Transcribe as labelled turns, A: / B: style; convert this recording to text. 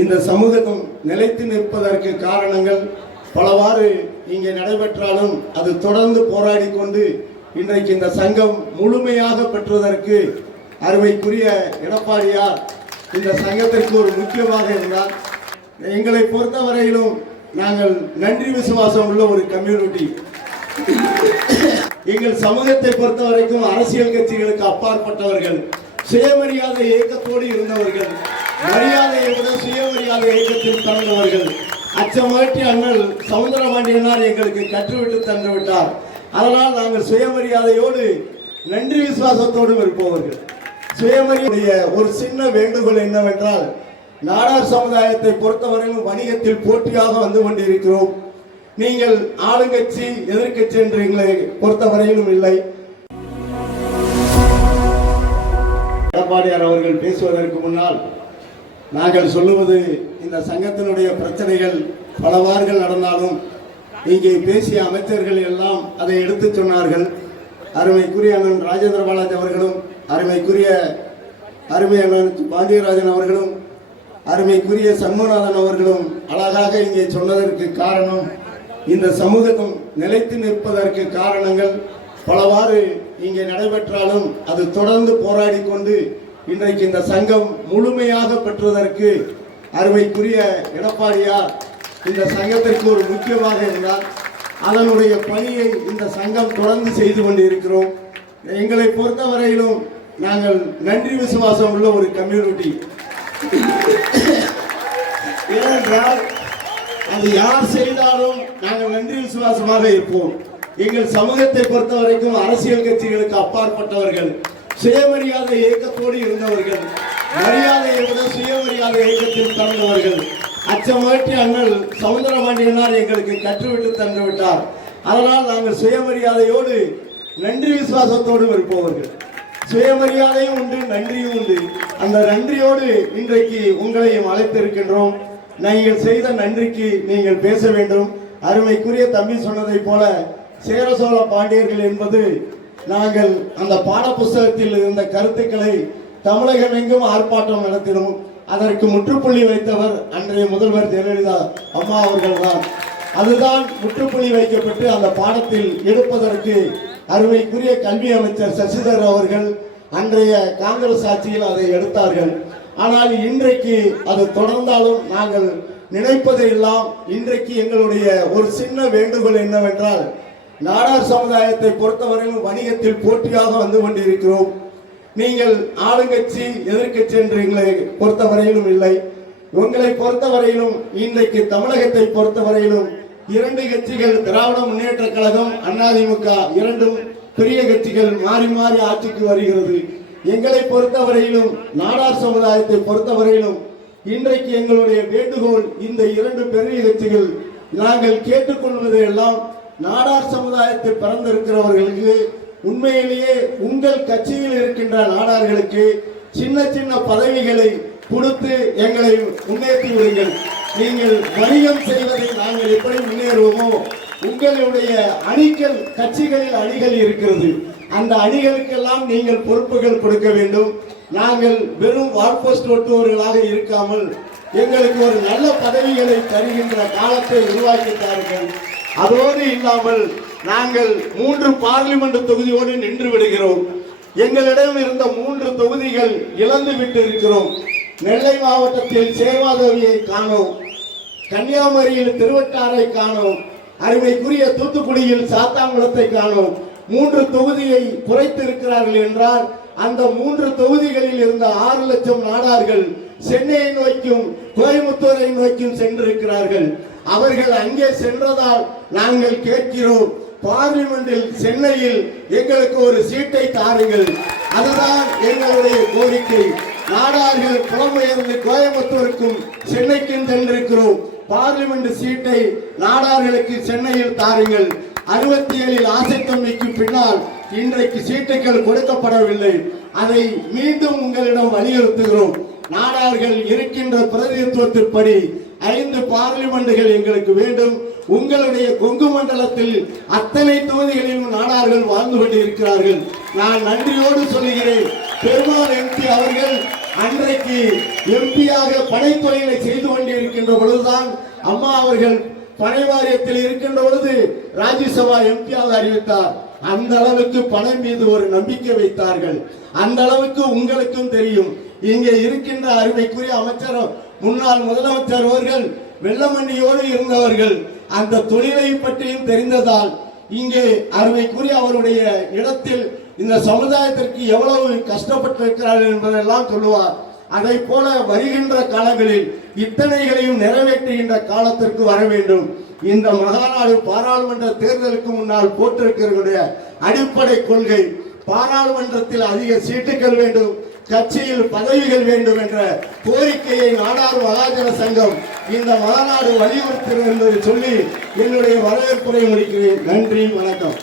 A: இந்த சமூகம் நிலைத்து நிற்பதற்கு காரணங்கள் பலவாறு இங்கே நடைபெற்றாலும் அது தொடர்ந்து போராடி கொண்டு இன்றைக்கு இந்த சங்கம் முழுமையாக பெற்றதற்கு அருமைக்குரிய எடப்பாடியார் இந்த சங்கத்திற்கு ஒரு முக்கியமாக இருந்தார். எங்களை பொறுத்தவரையிலும் நாங்கள் நன்றி விசுவாசம் உள்ள ஒரு கம்யூனிட்டி. எங்கள் சமூகத்தை பொறுத்த வரைக்கும் அரசியல் கட்சிகளுக்கு அப்பாற்பட்டவர்கள் சுயமரியாதை இயக்கத்தோடு இருந்தவர்கள். மரியாதையை விட சுயமரியாதை இயக்கத்தில் பிறந்தவர்கள் அச்சமாட்டி அண்ணல் சவுந்தரபாண்டியனார் எங்களுக்கு கற்றுவிட்டு தந்து விட்டார் அதனால் நாங்கள் சுயமரியாதையோடு நன்றி விசுவாசத்தோடு இருப்பவர்கள். சுயமரியாதைய ஒரு சின்ன வேண்டுகோள் என்னவென்றால் நாடார் சமுதாயத்தை பொறுத்தவரையிலும் வணிகத்தில் போட்டியாக வந்து கொண்டிருக்கிறோம். நீங்கள் ஆளுங்கட்சி எதிர்க்கட்சி என்று எங்களை பொறுத்தவரையிலும் இல்லை. எடப்பாடியார் அவர்கள் பேசுவதற்கு முன்னால் நாங்கள் சொல்லுவது இந்த சங்கத்தினுடைய பிரச்சனைகள் பலவார்கள் நடந்தாலும் இங்கே பேசிய அமைச்சர்கள் எல்லாம் அதை எடுத்துச் சொன்னார்கள். அருமைக்குரிய அண்ணன் ராஜேந்திர பாலாஜி அவர்களும் அருமைக்குரிய அருமை அண்ணன் பாண்டியராஜன் அவர்களும் அருமைக்குரிய சண்முகநாதன் அவர்களும் அழகாக இங்கே சொன்னதற்கு காரணம் இந்த சமூகம் நிலைத்து நிற்பதற்கு காரணங்கள் பலவாறு இங்கே நடைபெற்றாலும் அது தொடர்ந்து போராடி கொண்டு இன்றைக்கு இந்த சங்கம் முழுமையாக பெற்றதற்கு அருமைக்குரிய எடப்பாடியார் இந்த சங்கத்திற்கு ஒரு முக்கியமாக இருந்தார். அதனுடைய பணியை இந்த சங்கம் தொடர்ந்து செய்து கொண்டு இருக்கிறோம் எங்களை பொறுத்தவரையிலும் நாங்கள் நன்றி விசுவாசம் உள்ள ஒரு கம்யூனிட்டி. ஏனென்றால் அது யார் செய்தாலும் நாங்கள் நன்றி விசுவாசமாக இருப்போம். எங்கள் சமூகத்தை பொறுத்த வரைக்கும் அரசியல் கட்சிகளுக்கு அப்பாற்பட்டவர்கள். சுயமரியாதை இயக்கத்தோடு இருந்தவர்கள் மரியாதையை விட சுயமரியாதை இயக்கத்தில் பிறந்தவர்கள். அச்சமாட்டி அண்ணல் சவுந்தரபாண்டியனார் எங்களுக்கு கற்றுவிட்டு தந்து விட்டார் அதனால் நாங்கள் சுயமரியாதையோடு நன்றி விசுவாசத்தோடு இருப்பவர்கள். சுயமரியாதையும் உண்டு நன்றியும் உண்டு. அந்த நன்றியோடு இன்றைக்கு உங்களையும் அழைத்திருக்கின்றோம். நீங்கள் செய்த நன்றிக்கு நீங்கள் பேச வேண்டும். அருமைக்குரிய தம்பி சொன்னதைப் போல சேர சோழ பாண்டியர்கள் என்பது நாங்கள் அந்த பாடப்புஸ்தகத்தில் இருந்த கருத்துக்களை தமிழகம் எங்கும் ஆர்ப்பாட்டம் நடத்தினோம். அதற்கு முற்றுப்புள்ளி வைத்தவர் அன்றைய முதல்வர் ஜெயலலிதா அம்மா அவர்கள்தான். அதுதான் முற்றுப்புள்ளி வைக்கப்பட்டு அந்த பாடத்தில் எடுப்பதற்கு அருமைக்குரிய கல்வி அமைச்சர் சசிதர் அவர்கள் அன்றைய காங்கிரஸ் ஆட்சியில் அதை எடுத்தார்கள். ஆனால் இன்றைக்கு அது தொடர்ந்தாலும் நாங்கள் நினைப்பதையெல்லாம் இன்றைக்கு எங்களுடைய ஒரு சின்ன வேண்டுகோள் என்னவென்றால் நாடார் சமுதாயத்தை பொறுத்தவரையிலும் வணிகத்தில் போட்டியாக வந்து கொண்டிருக்கிறோம். நீங்கள் ஆளுங்கட்சி எதிர்க்கட்சி என்று எங்களை பொறுத்தவரையிலும் இல்லை. உங்களை பொறுத்தவரையிலும் இன்றைக்கு தமிழகத்தை பொறுத்தவரையிலும் இரண்டு கட்சிகள் திராவிட முன்னேற்ற கழகம் அதிமுக இரண்டும் பெரிய கட்சிகள் மாறி மாறி ஆட்சிக்கு வருகிறது. எங்களை பொறுத்தவரையிலும் நாடார் சமுதாயத்தை பொறுத்தவரையிலும் இன்றைக்கு எங்களுடைய வேண்டுகோள் இந்த இரண்டு பெரிய கட்சிகள் நாங்கள் கேட்டுக்கொள்வது எல்லாம் நாடார் சமுதாயத்தில் பிறந்திருக்கிறவர்களுக்கு உண்மையிலேயே உங்கள் கட்சியில் இருக்கின்ற நாடார்களுக்கு சின்ன சின்ன பதவிகளை கொடுத்து எங்களை முன்னேற்றி விடுங்கள் நீங்கள் வணிகம் செய்வதை நாங்கள் எப்படி முன்னேறுவோமோ உங்களுடைய அணிகள் கட்சிகளில் அணிகள் இருக்கிறது. அந்த அணிகளுக்கெல்லாம் நீங்கள் பொறுப்புகள் கொடுக்க வேண்டும். நாங்கள் வெறும் வார்போஸ்ட் ஒட்டுவர்களாக இருக்காமல் எங்களுக்கு ஒரு நல்ல பதவிகளை தருகின்ற காலத்தை உருவாக்கி தாருங்கள் அதோடு இல்லாமல் நாங்கள் மூன்று பார்லிமெண்ட் தொகுதியோடு நின்று விடுகிறோம். எங்களிடம் இருந்த மூன்று தொகுதிகள் இழந்து விட்டு இருக்கிறோம் நெல்லை மாவட்டத்தில் சேவாதேவியை காணோம். கன்னியாகுமரியில் திருவட்டாரை காணோம். அருமைக்குரிய தூத்துக்குடியில் சாத்தாங்குளத்தை காணோம். மூன்று தொகுதியை குறைத்து இருக்கிறார்கள் என்றால் அந்த மூன்று தொகுதிகளில் இருந்த ஆறு லட்சம் நாடார்கள் சென்னையை நோக்கியும் கோயம்புத்தூரை நோக்கியும் சென்றிருக்கிறார்கள். அவர்கள் அங்கே சென்றதால் நாங்கள் கேட்கிறோம். பார்லிமெண்டில் சென்னையில் எங்களுக்கு ஒரு சீட்டை தாருங்கள். அதுதான் எங்களுடைய கோரிக்கை. நாடார்கள் புலம்பெயர்ந்து கோயம்புத்தூருக்கும் சென்னைக்கும் சென்றிருக்கிறோம். பார்லிமெண்ட் சீட்டை நாடார்களுக்கு சென்னையில் தாருங்கள். அறுபத்தி ஏழில் ஆசை தம்பிக்கு பின்னால் இன்றைக்கு சீட்டுகள் கொடுக்கப்படவில்லை. அதை மீண்டும் உங்களிடம் வலியுறுத்துகிறோம். நாடார்கள் இருக்கின்ற பிரதிநிதித்துவத்தின்படி ஐந்து பார்லிமெண்டுகள் எங்களுக்கு வேண்டும். உங்களுடைய கொங்கு மண்டலத்தில் அத்தனை தொகுதிகளிலும் நாடார்கள் வாழ்ந்து கொண்டிருக்கிறார்கள். நான் நன்றியோடு சொல்லுகிறேன். பெருமாள் எம்பி அவர்கள் அன்றைக்கு எம்பியாக பனைத்தொழிலை செய்து கொண்டிருக்கின்ற பொழுதுதான் அம்மா அவர்கள் பனை வாரியத்தில் இருக்கின்ற பொழுது ராஜ்யசபா எம்பியாக அறிவித்தார். அந்த அளவுக்கு பணம் மீது ஒரு நம்பிக்கை வைத்தார்கள். அந்த அளவுக்கு உங்களுக்கும் தெரியும். இங்கே இருக்கின்ற அருமைக்குரிய அமைச்சர் முன்னாள் முதலமைச்சர் அவர்கள் வெள்ளமண்டியோடு இருந்தவர்கள் அந்த தொழிலை பற்றியும் தெரிந்ததால் இங்கே அருமைக்குரிய அவருடைய இடத்தில் இந்த சமுதாயத்திற்கு எவ்வளவு கஷ்டப்பட்டிருக்கிறார்கள் என்பதெல்லாம் சொல்லுவார். அதை போல வருகின்ற காலங்களில் இத்தனைகளையும் நிறைவேற்றுகின்ற காலத்திற்கு வர வேண்டும். இந்த மகாநாடு பாராளுமன்ற தேர்தலுக்கு முன்னால் போட்டிருக்கிற அடிப்படை கொள்கை பாராளுமன்றத்தில் அதிக சீட்டுகள் வேண்டும். கட்சியில் பதவிகள் வேண்டும் என்ற கோரிக்கையை நாடார் மகாஜன சங்கம் இந்த மாநாடு வலியுறுத்துகிறது என்பதை சொல்லி என்னுடைய வரவேற்புரை முடிக்கிறேன். நன்றி வணக்கம்.